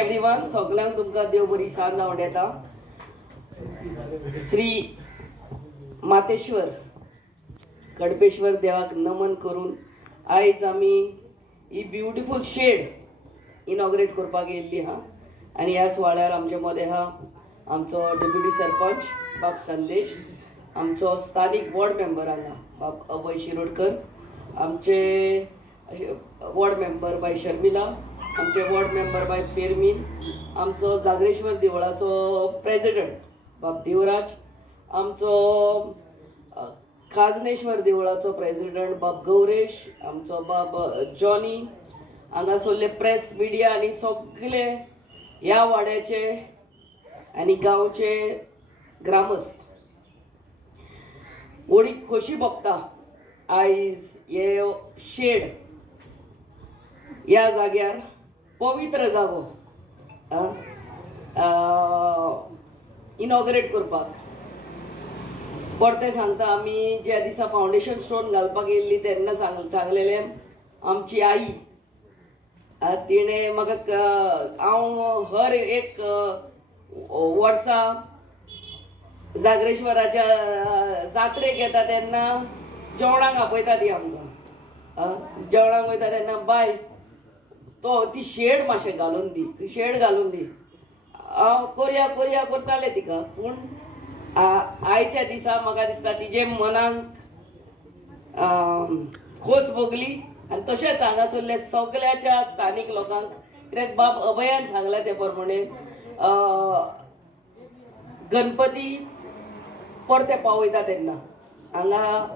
Everyone, सगळ्यांक तुमकां देव बरी सांज जावं येता. श्री मातेश्वर कडपेश्वर देवाक नमन करून आयज आमी ही ब्युटिफूल शेड इनॉग्रेट करपाक येयल्ली हा. आनी ह्या सुवाळ्यार आमचे मदें हा आमचो डेप्युटी सरपंच बाब संदेश, आमचो स्थानीक वॉर्ड मेंबर हांगा बाब अभय शिरोडकर, आमचे वॉर्ड मेंबर बाय शर्मिला, आमचे वॉर्ड मेंबर बाय फेरमीन, आमचो जागरेश्वर देवळाचो प्रेसिडेंट बाब देवराज, आमचो काजनेश्वर देवळाचो प्रेसिडेंट बाब गौरेश, आमचो बाब जॉनी, हांगासरले प्रेस मिडिया आनी सगळे ह्या वाड्याचे आनी गांवचे ग्रामस्थ व्हडी खोशी भोगता. आयज हे शेड ह्या जाग्यार पवित्र जागो इनॉग्रेट करपाक. परते सांगता, आमी ज्या दिसा फावंडेशन स्टोन घालपाक येयल्ली तेन्ना सांगलेलें आमची आई तिणें म्हाका हांव हर एक वर्सा जागरेश्वराच्या जात्रेक येता तेन्ना जेवणाक आपयता ती आमकां. जेवणाक वयता तेन्ना बाय तो ती शेड मातशें घालून दी, शेड घालून दी. हांव करया करया करतालें तिका, पूण आयच्या दिसा म्हाका दिसता तिजे मनांक खोस भोगली. आनी तशेंच हांगासरले सगळ्याच्या स्थानीक लोकांक, कित्याक बाब अभयान सांगला ते प्रमाणे गणपती परते पावयता तेन्ना हांगा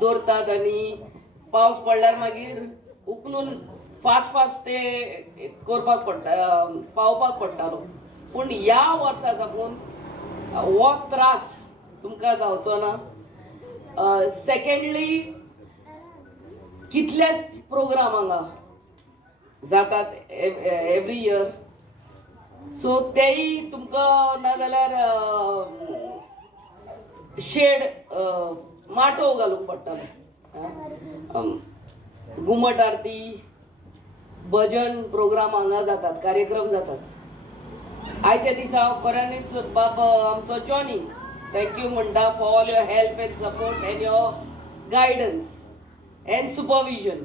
दवरतात आनी पावस पडल्यार मागीर उखलून फास्ट फास्ट ते करपाक पडटा, पावपाक पडटालो. पूण ह्या वर्सा साकून हो त्रास तुमकां जावचो ना. सेकेंडली कितलेच प्रोग्राम हांगा जातात एवरी इयर, सो तेय तुमकां नाजाल्यार शेड माटोव घालूंक पडटालो. घुमट आरती, भजन प्रोग्राम हांगा जातात, कार्यक्रम जातात. आयच्या दिसा हांव खऱ्यांनीच बाब आमचो जॉनी थँक्यू म्हणटा for all your help end support end your guidance end supervision.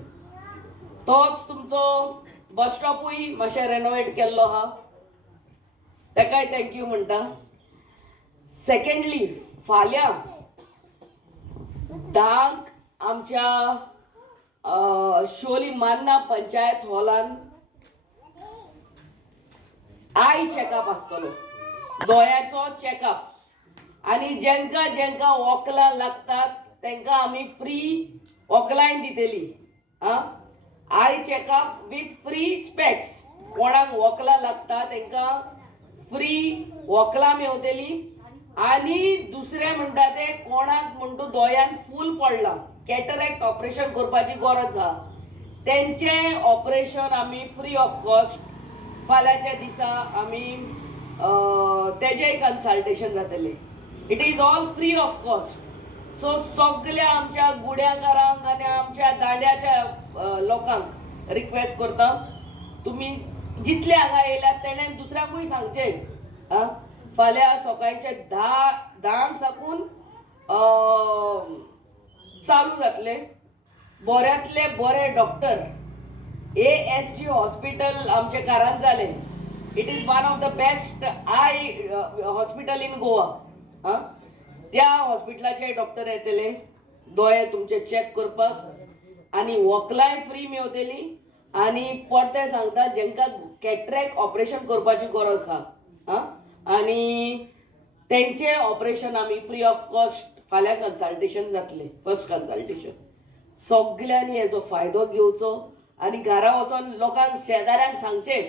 तोच तुमचो बस स्टॉपूय मातशें रेनोवेट केल्लो आहा, ताकाय थँक्यू म्हणटा. सेकेंडली फाल्यां 10 आमच्या शोली मान्ना पंचायत हॉलान आय चॅकअप आसतलो, दोळ्याचो चॅकअप. आनी जेंकां जेंकां वॉकलां लागतात तांकां आमी फ्री वॉकलायन दितली. I checkup with free specs. कोणाक वॉकलां लागता तांकां फ्री वॉकलां मेवतली. आनी दुसरें म्हणटा ते कोणाक म्हणटा दोळ्यान फूल पडलां, कॅटरॅक्ट ऑपरेशन करपाची गरज आहा, तेंचें ऑपरेशन आमी फ्री ऑफ कॉस्ट फाल्यांच्या दिसा आमी तेजेंय कन्सल्टेशन जातलें. It is all free of cost. So सगळ्या आमच्या गुड्याकारांक आनी आमच्या दांड्याच्या लोकांक रिक्वेस्ट करता, तुमी जितले हांगा येयल्यात तेणें दुसऱ्याकूय सांगचें. फाल्यां सकाळचे 10 साकून चालू जातले. बऱ्यांतले बरे डॉक्टर ASG हॉस्पिटल आमचे कारांत जालें. It is one of the best I hospital in Goa. त्या हॉस्पिटलाचे डॉक्टर येतले दोळे तुमचे चॅक करपाक आनी वॉकलाय फ्री मेवतली. आनी परते सांगता जेंकां कॅटरॅक्ट ऑपरेशन करपाची गरज आहा आनी तेंचें ऑपरेशन आमी फ्री ऑफ कॉस्ट फाल्यां कन्सल्टेशन जातलें, फर्स्ट कन्सल्टेशन. सगळ्यांनी हेजो फायदो घेवचो आनी घरा वचोन लोकांक शेजाऱ्यांक सांगचें,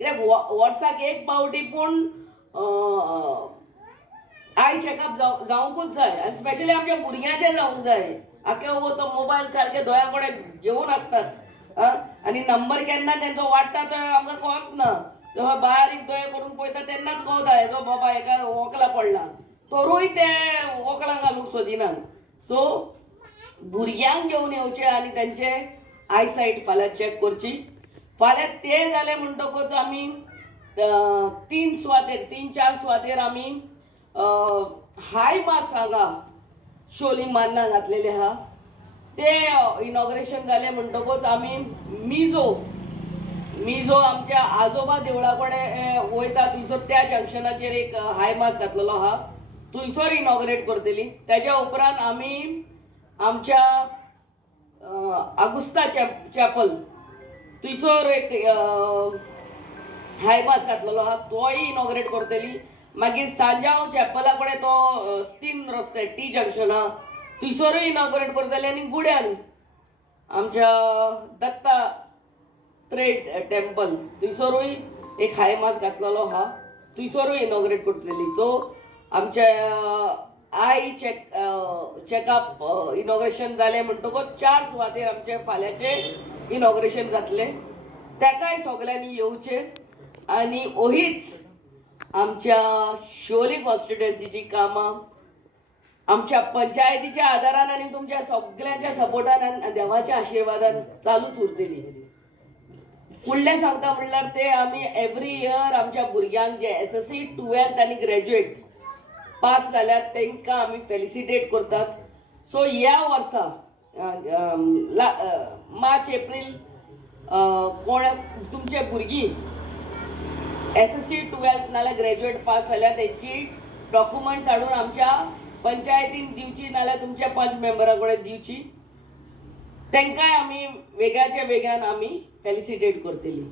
कित्याक वर्साक एक पावटी पूण आय चॅकअप जावंकूच जाय. आनी स्पेशली आमच्या भुरग्यांचें जावंक जाय. आख्खे तो मोबायल सारके दोळ्या कडेन घेवन आसतात आनी नंबर केन्ना तेंचो वाडटा तो आमकां कळच ना. जेव्हा बारीक दोळे करून पळयता तेन्नाच कळटा हेजो बाबा हेका वॉकलां पडला, तरूय ते वॉकलां घालूंक सोदिनात. सो भुरग्यांक घेवन येवचें आनी तेंचे आयसायट फाल्यां चॅक करची. फाल्यां ते जाले म्हणटकूच आमी तीन चार सुवातेर आमी हाय मास हांगा शोली मान्ना घातलेले आहा ते इनॉग्रेशन जालें म्हणटकूच आमी मिजो आमच्या आजोबा देवळा कडेन वयता थंयसर त्या जंक्शनाचेर एक हाय मास घातलेलो आहा थंयसर इनॉग्रेट करतली. तेज्या उपरांत आमी आमच्या आगुस्ता चॅपल थंयसर एक हाय मास घातलेलो आहा तोय इनॉग्रेट करतली. मागीर सांजांव चॅपला कडेन तो 3 रस्ते टी जंक्शन आहा थंयसरूय इनॉग्रेट करतली. आनी गुड्यान आमच्या दत्तात्रय टेम्पल थंयसरूय एक हाय मास घातलेलो आहा थंयसरूय इनॉग्रेट करतली. सो आमच्या आय चॅकअप इनॉग्रेशन जालें म्हणटकूच 4 सुवातेर आमचे फाल्यांचे इनॉग्रेशन जातलें. ताकाय सगल्यांनी येवचें आनी ओहीच आमच्या शिवोली कॉन्स्टिट्युएन्सीची कामां आमच्या पंचायतीच्या आदारान आनी तुमच्या सगळ्यांच्या सपोर्टान देवाच्या आशिर्वादान चालूच उरतली. फुडलें सांगता म्हणल्यार ते आमी एवरी इयर आमच्या भुरग्यांक जे SSC 12th आनी ग्रॅज्युएट पास जाल्यात तांकां आमी फेलिसिटेट करतात. सो ह्या वर्सा मार्च एप्रील कोण तुमचे भुरगीं SSC 12th नाल्यार ग्रॅज्युएट पास जाल्यार तेची डॉक्युमेंट्स हाडून आमच्या पंचायतीन दिवची नाल्यार तुमच्या 5 मेंबरां कडेन दिवची. तांकांय आमी वेगळ्याच्या वेगळ्यान आमी फेलिसिटेट करतली.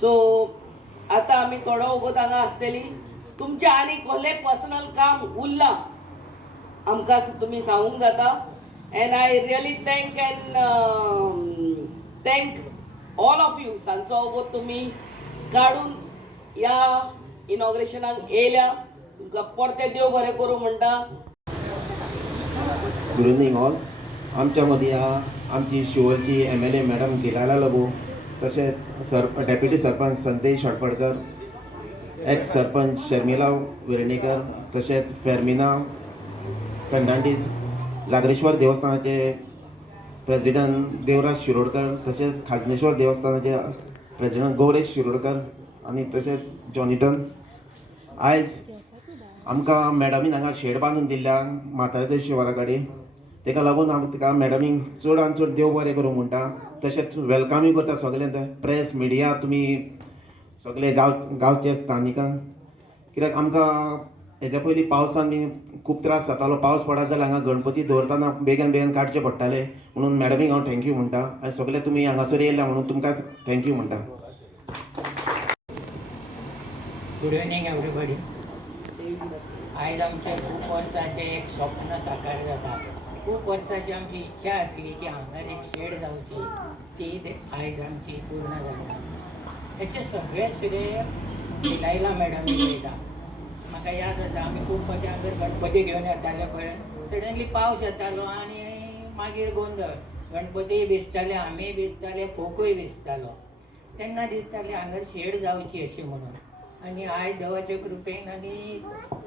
सो आतां आमी थोडो वगत हांगा आसतली. तुमचें आनी कसलें पर्सनल काम उरलां आमकां तुमी सांगूंक जाता. End I really thank all of you. सांजचो वगत तुमी काडून ह्या इनॉग्रेशनाक येयल्या. तुमकां परते देव बरें करूं म्हणटा. Good evening all. आमच्या मदीं आमची शिवोलची MLA मॅडम गिलाला लबू तशेंच डेप्युटी सरपंच संदेश हडफडकर, एक्स सरपंच शर्मिला वेर्णेकर तशेंच फेर्मिना फेर्नांडीस, जागरेश्वर देवस्थानाचे प्रेजिडंट देवराज शिरोडकर तशेंच खाजनेश्वर देवस्थानाचे प्रेजिडंट गौरेश शिरोडकर आनी तशेंच जॉनिटन. आयज आमकां मॅडमीन हांगा शेड बांदून दिल्या म्हाताऱ्या शिवारा कडेन. ताका लागून हांव तिका मॅडमीक चड आनी चड देव बरें करूं म्हणटा. तशेंच वेलकमूय करता सगळे प्रेस मिडिया तुमी सगळे गांवचे स्थानिकांक. कित्याक आमकां हेज्या पयलीं पावसान बी खूब त्रास जातालो. पावस पडत जाल्यार हांगा गणपती दवरतना बेगीन काडचे पडटाले. म्हणून मॅडमीक हांव थँक्यू म्हणटा आनी सगळे तुमी हांगासर येयल्या म्हणून तुमकां थँक्यू म्हणटा. Good evening everybody. आयज आमचे खूब वर्सांचें एक स्वप्न साकार जाता. खूब वर्सांची आमची इच्छा आसली की हांगा एक शेड जावची ती आयज आमची पूर्ण जाता. हेचे सगळे श्रेय गिलायला मॅडमीक वयता. म्हाका याद आसा आमी खूब फावटी हांगा गणपती घेवन येताले पळय. सडनली पावस येतालो आनी मागीर गोंधळ. गणपतीय भिजताले, आमीय भिजताले, फोकूय भिजतालो. तेन्ना दिसतालें हांगा शेड जावची अशी म्हणून. आनी आयज देवाचे कृपेन आनी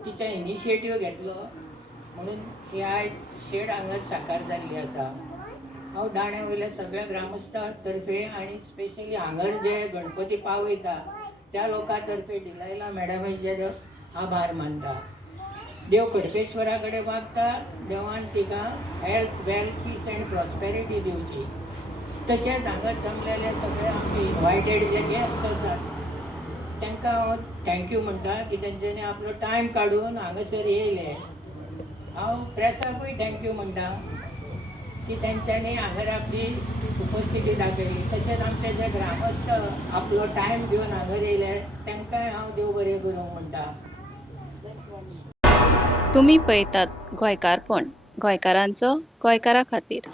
तिच्या इनिशिएटीव घेतलो म्हणून ही आयज शेड हांगा साकार जाल्ली आसा. हांव दाण्या वयल्या सगळ्या ग्रामस्थां तर्फे आनी स्पेशली हांगर जे गणपती पावयता त्या लोकां तर्फे गिलायला मॅडमीचे आभार मानता. देव कडपेश्वरा कडेन मागता देवान तिका health, wealth, peace and prosperity दिवची. तशेंच हांगा जमलेले सगळे आमचे इन्वायटेड जे गेस्ट आसात तांकां हांव थँक्यू म्हणटा की तेंच्यांनी आपलो टायम काडून हांगासर येयले. हांव प्रेसाकूय थँक्यू म्हणटा की तेंच्यांनी हांगर आपली उपस्थिती दाखयली. तशेंच आमचे जे ग्रामस्थ आपलो टायम घेवन हांगर येयले तांकांय हांव देव बरें करूं म्हणटा. तुम्ही पळयतात गोंयकारपण, गोंयकारांचो गोंयकारा खातीर.